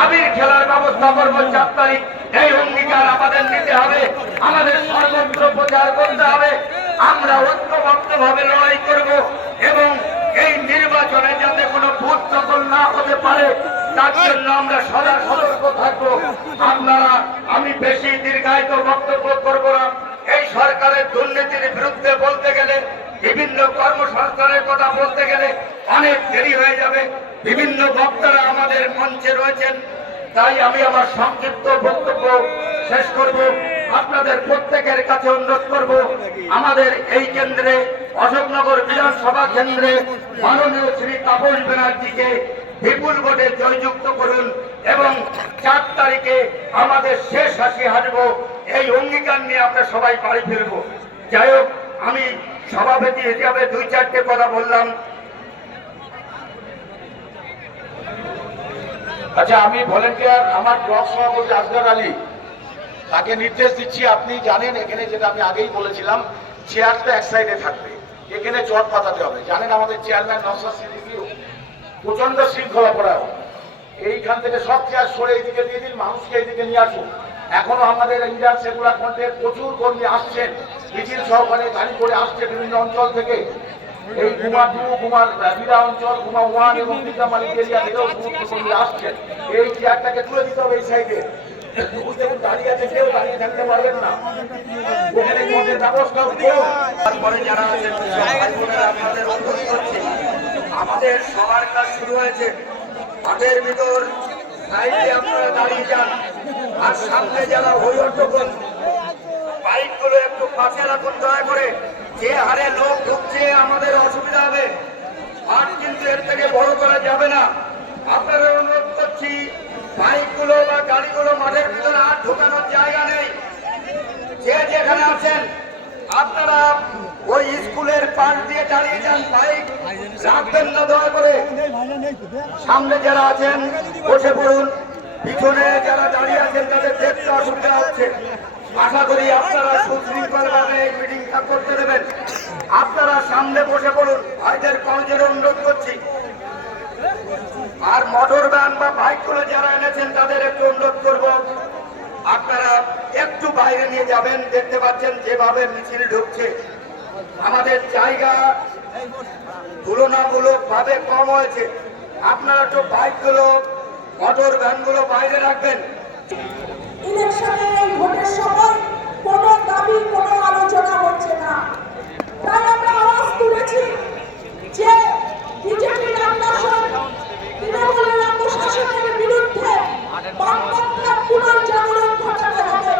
আবির খেলার ব্যবস্থা করবো 4 তারিখ। এই অঙ্গীকার আমাদের নিতে হবে, আমাদের সর্বত্র প্রচার করতে হবে। আমরা ঐক্যবদ্ধভাবে লড়াই করব এবং এই নির্বাচনে যাতে কোনো ভোট দখল না হতে পারে তার জন্য আমরা সদা সতর্ক থাকবো। আপনারা, আমি বেশি দীর্ঘায়িত বক্তব্য করব না। এই সরকারের দুর্নীতির বিরুদ্ধে বলতে গেলে, বিভিন্ন কর্মসংস্থানের কথা বলতে গেলে অনেক দেরি হয়ে যাবে। বিভিন্ন বক্তারা আমাদের মঞ্চে রয়েছেন, তাই আমি আমার সংক্ষিপ্ত বক্তব্য শেষ করব। আপনাদের প্রত্যেকের কাছে অনুরোধ করব, আমাদের এই কেন্দ্রে, অশোকনগর বিধানসভা কেন্দ্রে মাননীয় শ্রী তাপস ব্যানার্জিকে বিপুল ভোটে জয়যুক্ত করুন এবং 4 তারিখে আমাদের শেষ হাসি হাসবো। এই অঙ্গীকার নিয়ে আমরা সবাই বাড়ি ফিরবো। যাই হোক, আমি সভাপতি হিসাবে 2-4টে কথা বললাম। আচ্ছা, আমি ভলেন্টিয়ার, আমার ব্লক সভাপতি আসগর আলী, তাকে নির্দেশ দিচ্ছি। আপনি জানেন এখানে, যেটা আমি আগেই বলেছিলাম, চেয়ারটা এক সাইডে থাকবে, এখানে চট পাতাতে হবে। জানেন আমাদের চেয়ারম্যান নওশাদ সিদ্দিকীও প্রচন্ড শৃঙ্খলা পড়ায়, এইখান থেকে সব চেয়ার সরে এইদিকে দিয়ে দিন, মানুষকে এইদিকে নিয়ে আসুন। এখনো আমাদের ইন্ডিয়ান সেকুলার ফ্রন্টের প্রচুর কর্মী আসছেন, মিছিল সহকারে গাড়ি করে আসছে বিভিন্ন অঞ্চল থেকে। এই গুমা 2, গুমার বিরা অঞ্চল, গুমা 1 এবং বিদ্যা মালিক এরিয়া থেকেও সমস্ত কর্মী আসছেন। এই চেয়ারটাকে তুলে দিতে হবে এই সাইডে। দাঁড়িয়ে আছে, কেউ দাঁড়িয়ে থাকতে পারবেন না, ওখানে ভোটের ব্যবস্থা তারপরে যারা আছেন আপনাদের অনুরোধ করছি, আমাদের সবার কাজ শুরু হয়েছে। মাঠের ভিতর সাইডে আপনারা দাঁড়িয়ে যান, আর সামনে যারা হইহট্টগোল, বাইকগুলো একটু পাশে রাখুন দয়া করে। যে হারে লোক ঢুকছে আমাদের অসুবিধা হবে। মাঠ কিন্তু এর থেকে বড় করা যাবে না। আপনারা অনুরোধ করছি, বাইকগুলো বা গাড়িগুলো মাঠের ভিতরে আর ঢোকানোর জায়গা নেই। যে যেখানে আছেন আপনারা ওই স্কুলের পাশ দিয়ে দাঁড়িয়ে যান, বাইক রাখবেন না দয়া করে। সামনে যারা আছেন বসে পড়ুন, পিছনে যারা দাঁড়িয়ে আছেন তাদের দেখতে অসুবিধা হচ্ছে। আশা করি আপনারা সুশৃঙ্খল ভাবে এই মিটিংটা করতে দেবেন। আপনারা সামনে বসে পড়ুন, ভাইদের কলেজের অনুরোধ করছি। আর মোটর ভ্যান বা বাইকগুলো যারা এনেছেন তাদের একটু অনুরোধ করব, আপনারা একটু বাইরে নিয়ে যাবেন। দেখতে পাচ্ছেন যেভাবে মিছিল ঢুকছে, আমাদের জায়গা তুলনামূলক ভাবে কম হয়েছে। আপনারা একটু বাইকগুলো, মোটর ভ্যানগুলো বাইরে রাখবেন। ইলেকশনে এই ভোটের সময় কোনো দাবি, কোনো আলোচনা হচ্ছে না। তাই আমরা আওয়াজ তুলেছি যে বিজেপির আগ্রাসন, তৃণমূলের অপশাসনের বিরুদ্ধে বামপন্থার পুনর্জাগরণ ঘটাতে হবে।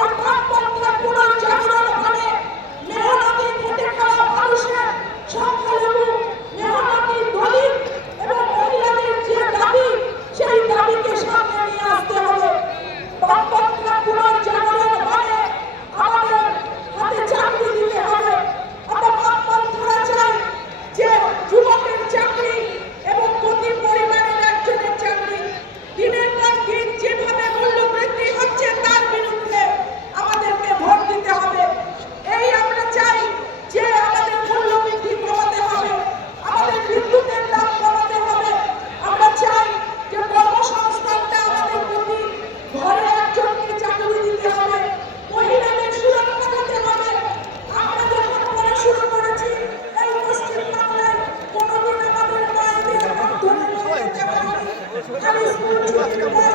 আর বামপন্থার পুনর্জাগরণ মানে মেহনতি খেটে খাওয়া মানুষের, সংখ্যালঘু মেহনতি দলিত এবং মহিলাদের যে দাবি, সেই দাবিকে সামনে নিয়ে আসতে হবে। বামপন্থার পুনর্জাগরণ মানে আমাদের হাতে চাকরি দিতে হবে। আমরা বামপন্থীরা চাই যে যুবকের চাকরি এবং প্রতি পরিবারের একজনের চাকরি। দিনের পর দিন যেভাবে মূল্য বৃদ্ধি হচ্ছে তার বিরুদ্ধে আমাদেরকে ভোট দিতে হবে। এই আমরা চাই যে আমাদের মূল্য বৃদ্ধি কমাতে হবে, আমাদের বিদ্যুতের দাম কমাতে হবে। আমরা চাই যে কর্মসংস্থানটা আমাদের প্রতি ঘরে একজনকে চাকরি দিতে হবে, মহিলাদের সুরক্ষা দিতে হবে। আমরা যখন পড়াশুনো করেছি এই পশ্চিমবাংলায়, কোনোদিন আমাদের মায়েদের হাত ধরে নিয়ে যেতে হয়নি। আর স্কুল ছুটির পর